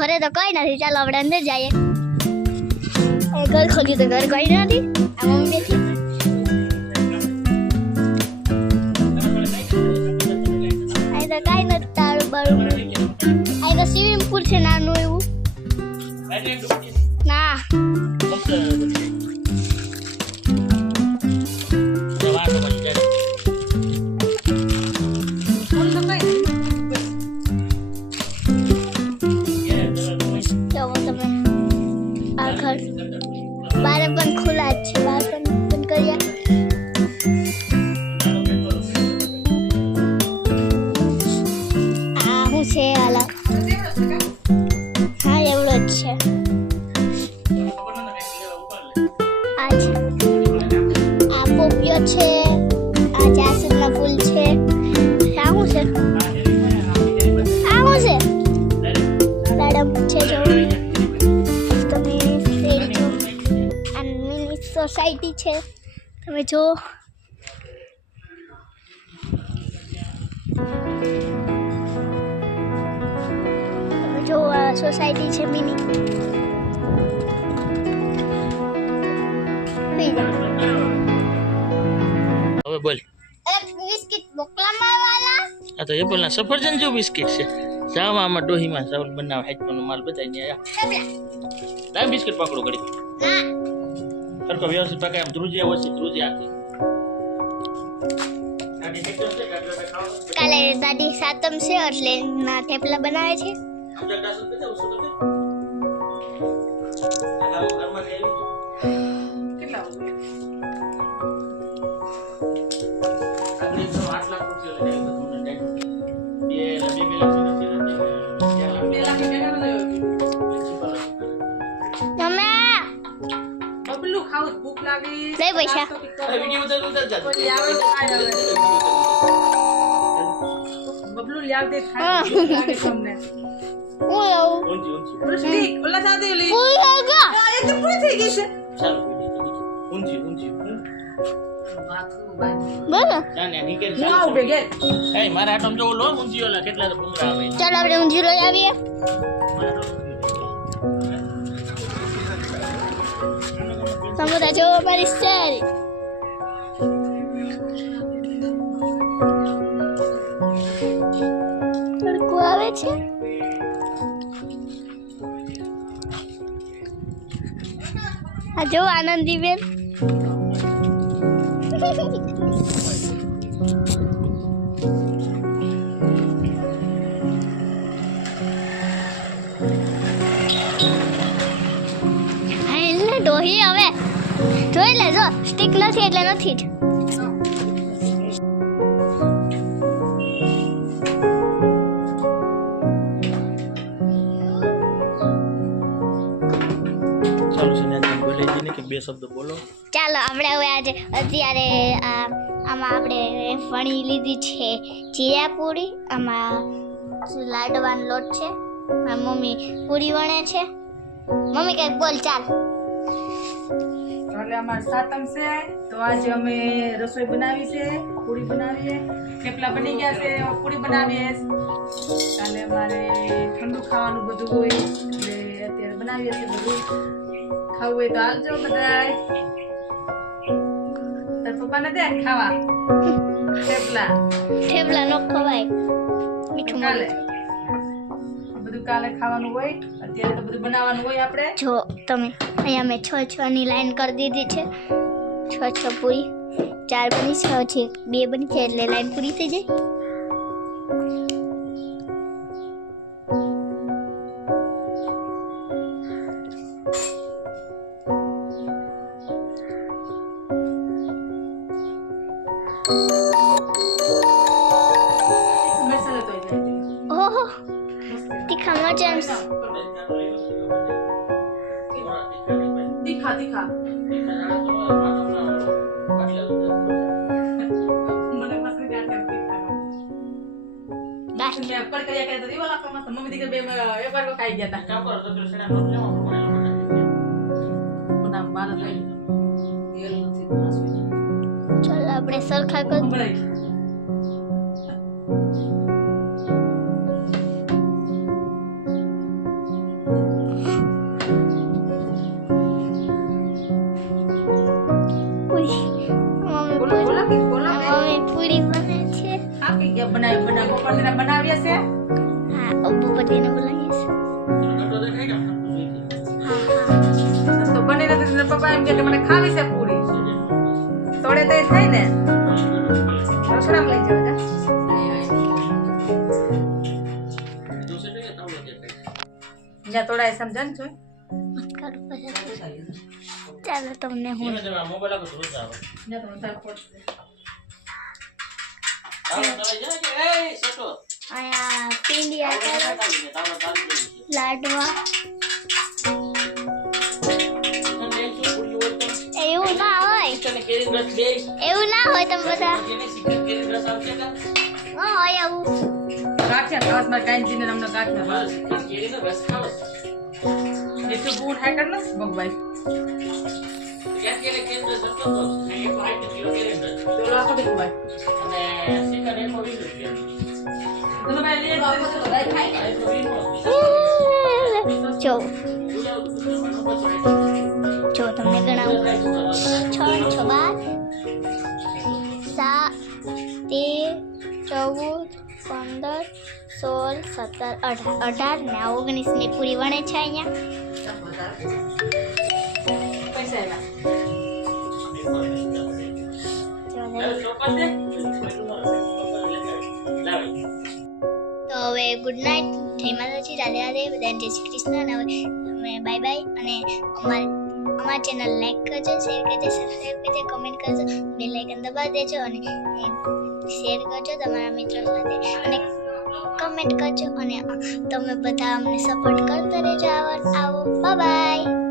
ઘરે તો કઈ નથી. ચાલો આપણે અંદર જઈએ. ઘર ખોલ્યું તો ઘર કઈ નથી. આ મમ્મી બેઠી. અહીં તો કઈ નથી. તારું બારું અહીં તો સ્વિમિંગ પુલ છે નાનું એવું. ના बारे पण खुला है. बार पण बंद करिया. आ હું છે આલા. હા એવડો જ છે. આ પોપિયો છે. આ જાસૂદના ફૂલ છે. આ શું છે? આ શું છે? દાડમ છે જો. સોસાયટી છે તમે જો. તમે જો આ સોસાયટી છે મિની. હવે બોલ. બિસ્કિટ મોકલામાં વાલા. આ તો એપલ ના સફરજન જો બિસ્કિટ છે. જાવા આમાં ડોહીમાં ચાવલ બનાવ હાઈટનો માલ બતાઈ ને આયા. લાવ બિસ્કિટ પકડો ઘડી. ના સરકો વ્યવસ્થિત પકાય. આમ ધ્રુજિયા ઓછી ધ્રુજિયા આખી. કાલે દાદી સાતમ છે એટલે ના થેપલા બનાવે છે. આમ જગડા સુત બેઠા ઉસો તો આ ઘરમાં ગઈ કેટલા આગળ તો 8 લાખ રૂપિયા લઈ ગયો તમને ડાયરેક્ટ. 2 લાખ મમ્મી બબલું ખાવ ભૂખ લાગી. લઈ પૈસા. વિડિયો ઉતાર જા. બબલું લ્યાવ દે ખાય ભૂખ લાગે તમને. ઓય ઊંચી સ્ટીક ઓલા સાથે ઓલી ઓય ગા એ તો પૂરી થઈ ગઈ છે. ચાલ ઊંચી બોલો. ના નીકળ હું આવું બે ગેર. એ મારા આટમ જો લો ઊંચી ઓલા કેટલા તો ભૂંગળા આવે. ચાલો આપણે ઊંધિયું લઈ આવીએ. સમુદ્ર જો મારી સ્ટાઈલ. તડકો આવે છે. આ જો આનંદીબેન. ડોહી હવે જોઈ લેજો. સ્ટીક નથી એટલે નથી જ. ચાલો સિનાજી બોલે છે ને કે બે શબ્દ બોલો. ચાલો આપણે હવે આજે અત્યારે આમાં આપણે વણી લીધી છે જીરાપુરી. આમાં લાડવાનો લોટ છે. મારી મમ્મી પૂરી વણે છે. મમ્મી કંઈક બોલ ચાલ. એટલે અમાર સાતમ છે તો આજે અમે રસોઈ બનાવી છે. પૂરી બનાવીએ. થેપલા બની ગયા છે. પૂરી બનાવીએ. કાલે અમારે ઠંડુ ખાવાનું બધું હોય એટલે અત્યારે બનાવીએ છીએ બધું. ખાવું હોય તો આવજો બધાય. તાર પપ્પાને દે ખાવા થેપલા. થેપલા નો ખવાય મીઠું કાલે મળે. બધું કાલે ખાવાનું હોય. અત્યારે તો બધું બનાવવાનું હોય આપણે. જો તમે અહીંયા મેં 6 ની લાઈન કરી દીધી છે. 6 પૂરી 4 બની 6 છે 2 બની છે એટલે લાઈન પૂરી થઈ જાય. મસાલા તો જાય. ઓહો તીખા મરચાં. તીખા તીખા મને મસ્ત ગાંઠ બસ મેં અપર કર્યા કે તો દીવાલા પર મસ્ત મમ્મી દીકરા બે એકવાર કો ખાઈ ગયા હતા. કોના બાર થઈ તેલ નથી નાસવી. ચાલો આપણે સરખા કરી. સંભળાય બપોરના બનાવીએ છે. હા બપોર તેને બોલાવીએ છીએ. ગટો દેખાય કે હા હા તો બની નથી તો પપ્પા એમ કે મને ખાવી છે પૂરી. તોડે તો થાય ને. રસોડામાં લઈ જાવ જા. જ્યાં તોડાય સમજાન છો. કરું પછી ચાલો તમને હું મોબાઈલ આગળ રોજ આવે જ્યાં તો તાર પડશે. અહીંયા પીંડિયા લાડવા એવું ના હોય એવું ના હોય તમે બધા હા હોય એવું ગાંઠિયા ખાસ માં કાઈ જીને અમને ગાંઠિયા બસ. એટલું ગુણ હે કર ને બગભાઈ. તો લાખો દે ભાઈ. તો ભાઈ લે જો જો તમને ગણાવું 6 6 12 13 14 15 16 17 18 ને 19 ની પૂરી વણે છે અહીંયા પૈસા એલા. તો હવે ગુડ નાઇટ, જય માતાજી, રાધે રાધે, બધાને જય શ્રી કૃષ્ણ. અને હવે અમે બાય બાય. અને અમારી ચેનલ લાઈક કરજો, શેર કરજો, સબસ્ક્રાઈબ કરજો, કમેન્ટ કરજો, બેલ આઇકન દબાવી દેજો અને શેર કરજો તમારા મિત્રો સાથે અને કમેન્ટ કરજો અને તમે બધા અમને સપોર્ટ કરતા રહેજો. આવો બાય બાય.